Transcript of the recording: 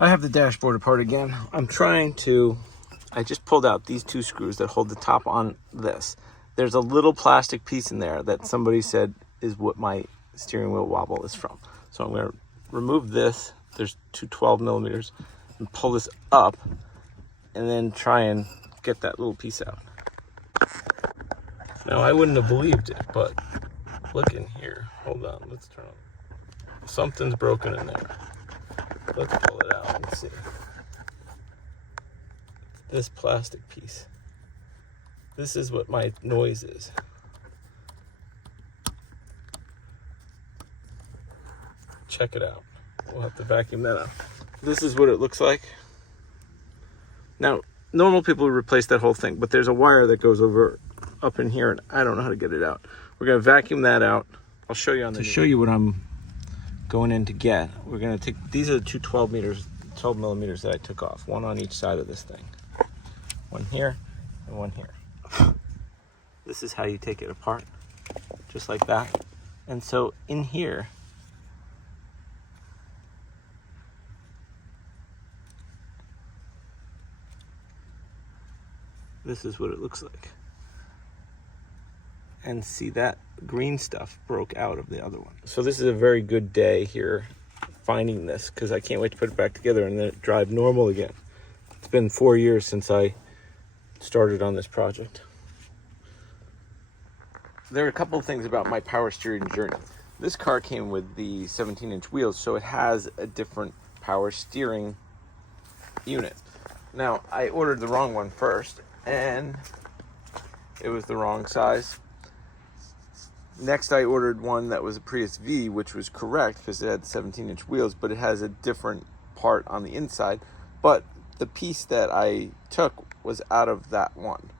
I have the dashboard apart again. I just pulled out these two screws that hold the top on this. There's a little plastic piece in there that somebody said is what my steering wheel wobble is from. So I'm gonna remove this. There's two 12 millimeters and pull this up and then try and get that little piece out. Now I wouldn't have believed it, but look in here. Hold on, let's turn on. Something's broken in there. Let's pull it out and see. This plastic piece. This is what my noise is. Check it out. We'll have to vacuum that out. This is what it looks like. Now, normal people would replace that whole thing, but there's a wire that goes over up in here and I don't know how to get it out. We're gonna vacuum that out. I'll show you on the... To show you what I'm going in to get, we're gonna take, these are the two 12 millimeters that I took off. One on each side of this thing. One here and one here. This is how you take it apart, just like that. And so in here, this is what it looks like. And see, that green stuff broke out of the other one. So this is a very good day here finding this, because I can't wait to put it back together and then drive normal again. It's been 4 years since I started on this project. There are a couple of things about my power steering journey. This car came with the 17-inch wheels, so it has a different power steering unit. Now, I ordered the wrong one first, and it was the wrong size. Next, I ordered one that was a Prius V, which was correct because it had 17-inch wheels, but it has a different part on the inside. But the piece that I took was out of that one.